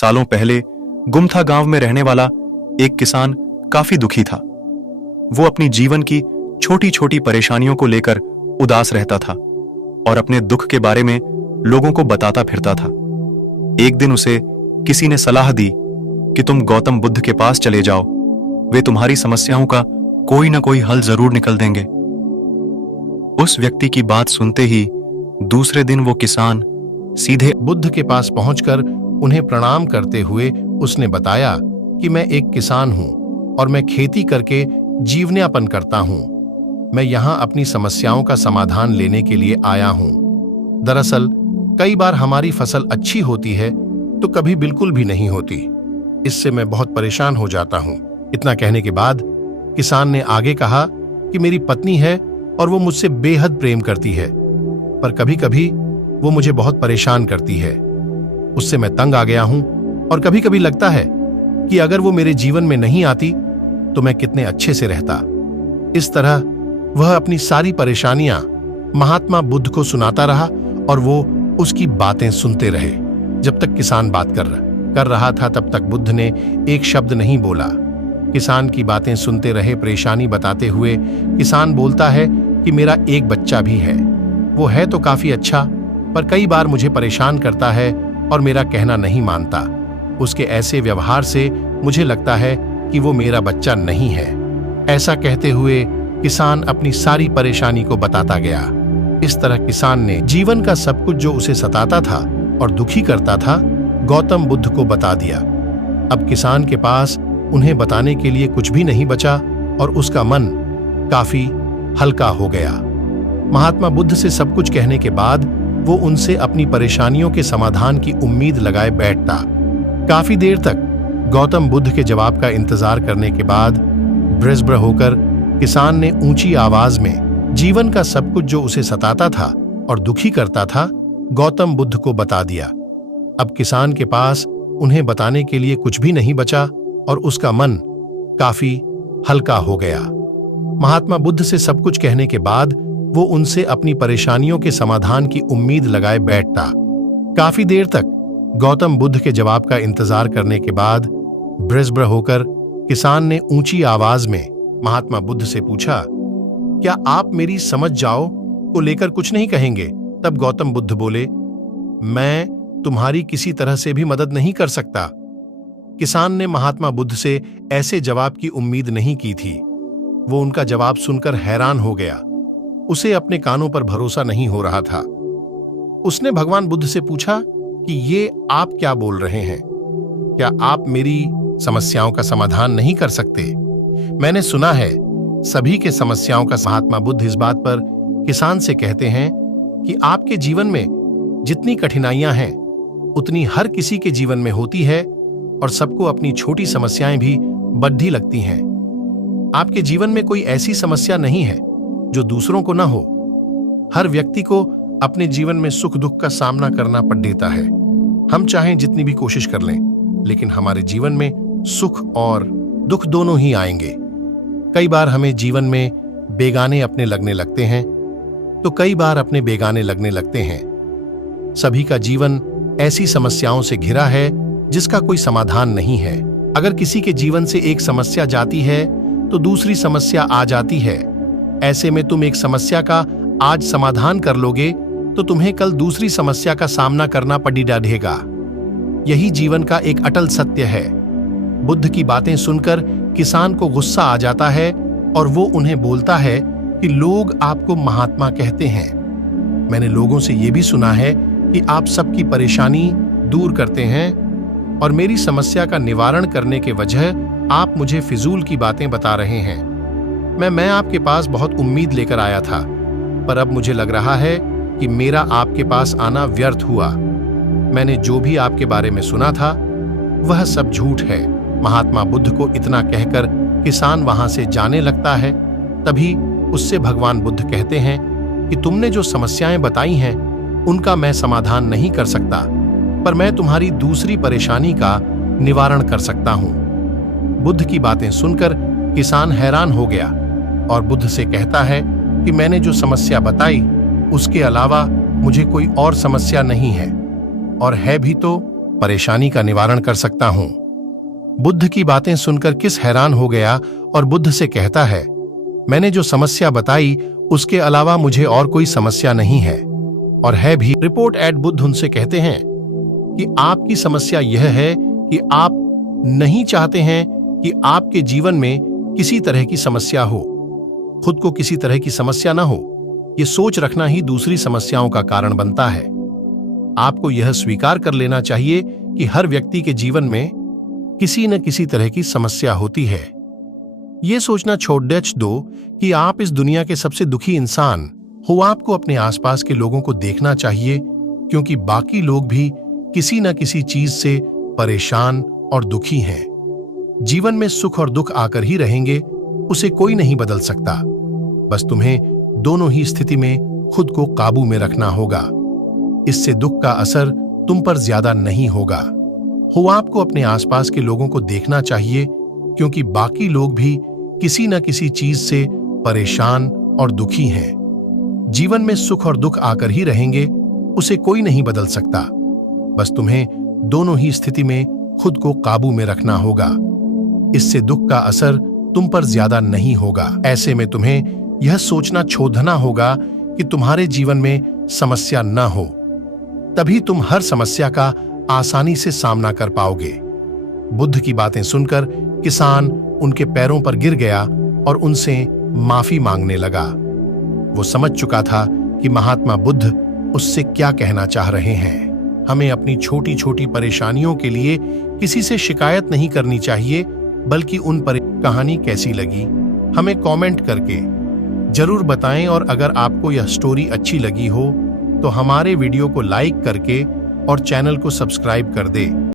सालों पहले गुमथा गांव में रहने वाला एक किसान काफी दुखी था। वो अपनी जीवन की छोटी छोटी परेशानियों को लेकर उदास रहता था और अपने दुख के बारे में लोगों को बताता फिरता था। एक दिन उसे किसी ने सलाह दी कि तुम गौतम बुद्ध के पास चले जाओ, वे तुम्हारी समस्याओं का कोई ना कोई हल जरूर निकल देंगे। उस व्यक्ति की बात सुनते ही दूसरे दिन वो किसान सीधे बुद्ध के पास पहुंचकर उन्हें प्रणाम करते हुए उसने बताया कि मैं एक किसान हूं और मैं खेती करके जीवनयापन करता हूं। मैं यहां अपनी समस्याओं का समाधान लेने के लिए आया हूं। दरअसल कई बार हमारी फसल अच्छी होती है तो कभी बिल्कुल भी नहीं होती। इससे मैं बहुत परेशान हो जाता हूं। इतना कहने के बाद किसान ने आगे कहा कि मेरी पत्नी है और वो मुझसे बेहद प्रेम करती है, पर कभी कभी वो मुझे बहुत परेशान करती है। उससे मैं तंग आ गया हूं और कभी कभी लगता है कि अगर वो मेरे जीवन में नहीं आती तो मैं कितने अच्छे से रहता। इस तरह वह अपनी सारी परेशानियां महात्मा बुद्ध को सुनाता रहा और वो उसकी बातें सुनते रहे। जब तक किसान बात कर रहा था तब तक बुद्ध ने एक शब्द नहीं बोला। किसान की बातें सुनते रहे। परेशानी बताते हुए किसान बोलता है कि मेरा एक बच्चा भी है, वो है तो काफी अच्छा, पर कई बार मुझे परेशान करता है और मेरा कहना नहीं मानता। उसके ऐसे व्यवहार से मुझे लगता है कि वो मेरा बच्चा नहीं है। ऐसा कहते हुए किसान अपनी सारी परेशानी को बताता गया। इस तरह किसान ने जीवन का सब कुछ जो उसे सताता था और दुखी करता था गौतम बुद्ध को बता दिया। अब किसान के पास उन्हें बताने के लिए कुछ भी नहीं बचा और उसका मन काफी हल्का हो गया। महात्मा बुद्ध से सब कुछ कहने के बाद वो उनसे अपनी परेशानियों के समाधान की उम्मीद लगाए बैठता। काफी देर तक गौतम बुद्ध के जवाब का इंतजार करने के बाद ब्रजब्र होकर किसान ने ऊंची आवाज में जीवन का सब कुछ जो उसे सताता था और दुखी करता था गौतम बुद्ध को बता दिया। अब किसान के पास उन्हें बताने के लिए कुछ भी नहीं बचा और उसका मन काफी हल्का हो गया। महात्मा बुद्ध से सब कुछ कहने के बाद वो उनसे अपनी परेशानियों के समाधान की उम्मीद लगाए बैठता। काफी देर तक गौतम बुद्ध के जवाब का इंतजार करने के बाद ब्रजब्र होकर किसान ने ऊंची आवाज में महात्मा बुद्ध से पूछा, क्या आप मेरी समझ जाओ को लेकर कुछ नहीं कहेंगे? तब गौतम बुद्ध बोले, मैं तुम्हारी किसी तरह से भी मदद नहीं कर सकता। किसान ने महात्मा बुद्ध से ऐसे जवाब की उम्मीद नहीं की थी। वो उनका जवाब सुनकर हैरान हो गया। उसे अपने कानों पर भरोसा नहीं हो रहा था। उसने भगवान बुद्ध से पूछा कि ये आप क्या बोल रहे हैं? क्या आप मेरी समस्याओं का समाधान नहीं कर सकते? मैंने सुना है सभी के समस्याओं का महात्मा बुद्ध इस बात पर किसान से कहते हैं कि आपके जीवन में जितनी कठिनाइयां हैं उतनी हर किसी के जीवन में होती है और सबको अपनी छोटी समस्याएं भी बड्ढी लगती हैं। आपके जीवन में कोई ऐसी समस्या नहीं है जो दूसरों को ना हो। हर व्यक्ति को अपने जीवन में सुख दुख का सामना करना पड़ देता है। हम चाहें जितनी भी कोशिश कर लें, लेकिन हमारे जीवन में सुख और दुख दोनों ही आएंगे। कई बार हमें जीवन में बेगाने अपने लगने लगते हैं तो कई बार अपने बेगाने लगने लगते हैं। सभी का जीवन ऐसी समस्याओं से घिरा है जिसका कोई समाधान नहीं है। अगर किसी के जीवन से एक समस्या जाती है तो दूसरी समस्या आ जाती है। ऐसे में तुम एक समस्या का आज समाधान कर लोगे तो तुम्हें कल दूसरी समस्या का सामना करना पड़ी रहेगा। यही जीवन का एक अटल सत्य है। बुद्ध की बातें सुनकर किसान को गुस्सा आ जाता है और वो उन्हें बोलता है कि लोग आपको महात्मा कहते हैं। मैंने लोगों से ये भी सुना है कि आप सबकी परेशानी दूर करते हैं और मेरी समस्या का निवारण करने के वजह आप मुझे फिजूल की बातें बता रहे हैं। मैं आपके पास बहुत उम्मीद लेकर आया था, पर अब मुझे लग रहा है कि मेरा आपके पास आना व्यर्थ हुआ। मैंने जो भी आपके बारे में सुना था वह सब झूठ है। महात्मा बुद्ध को इतना कहकर किसान वहां से जाने लगता है। तभी उससे भगवान बुद्ध कहते हैं कि तुमने जो समस्याएं बताई हैं उनका मैं समाधान नहीं कर सकता, पर मैं तुम्हारी दूसरी परेशानी का निवारण कर सकता हूं। बुद्ध की बातें सुनकर किसान हैरान हो गया और बुद्ध से कहता है कि मैंने जो समस्या बताई उसके अलावा मुझे कोई और समस्या नहीं है, और है भी परेशानी का निवारण कर सकता हूं। बुद्ध की बातें सुनकर किस हैरान हो गया और बुद्ध से कहता है, मैंने जो समस्या बताई उसके अलावा मुझे और कोई समस्या नहीं है और है भी। रिपोर्ट एट बुद्ध उनसे कहते हैं कि आपकी समस्या यह है कि आप नहीं चाहते हैं कि आपके जीवन में किसी तरह की समस्या हो, खुद को किसी तरह की समस्या ना हो। यह सोच रखना ही दूसरी समस्याओं का कारण बनता है। आपको यह स्वीकार कर लेना चाहिए कि हर व्यक्ति के जीवन में किसी न किसी तरह की समस्या होती है। यह सोचना छोड़ दो कि आप इस दुनिया के सबसे दुखी इंसान हो। आपको अपने आसपास के लोगों को देखना चाहिए, क्योंकि बाकी लोग भी किसी न किसी चीज से परेशान और दुखी हैं। जीवन में सुख और दुख आकर ही रहेंगे, उसे कोई नहीं बदल सकता। बस तुम्हें दोनों ही स्थिति में खुद को काबू में रखना होगा। इससे दुख का असर तुम पर ज्यादा नहीं होगा। आपको अपने आसपास के लोगों को देखना चाहिए, क्योंकि बाकी लोग भी किसी न किसी चीज से परेशान और दुखी हैं। जीवन में सुख और दुख आकर ही रहेंगे, उसे कोई नहीं बदल सकता। बस तुम्हें दोनों ही स्थिति में खुद को काबू में रखना होगा। इससे दुख का असर तुम पर ज्यादा नहीं होगा। ऐसे में तुम्हें यह सोचना छोड़ना होगा कि तुम्हारे जीवन में समस्या न हो, तभी तुम हर समस्या का आसानी से सामना कर पाओगे। बुद्ध की बातें सुनकर किसान उनके पैरों पर गिर गया और उनसे माफी मांगने लगा। वो समझ चुका था कि महात्मा बुद्ध उससे क्या कहना चाह रहे हैं। हमें अपनी छोटी छोटी परेशानियों के लिए किसी से शिकायत नहीं करनी चाहिए, बल्कि उन पर कहानी कैसी लगी हमें कमेंट करके जरूर बताएं। और अगर आपको यह स्टोरी अच्छी लगी हो तो हमारे वीडियो को लाइक करके और चैनल को सब्सक्राइब कर दे।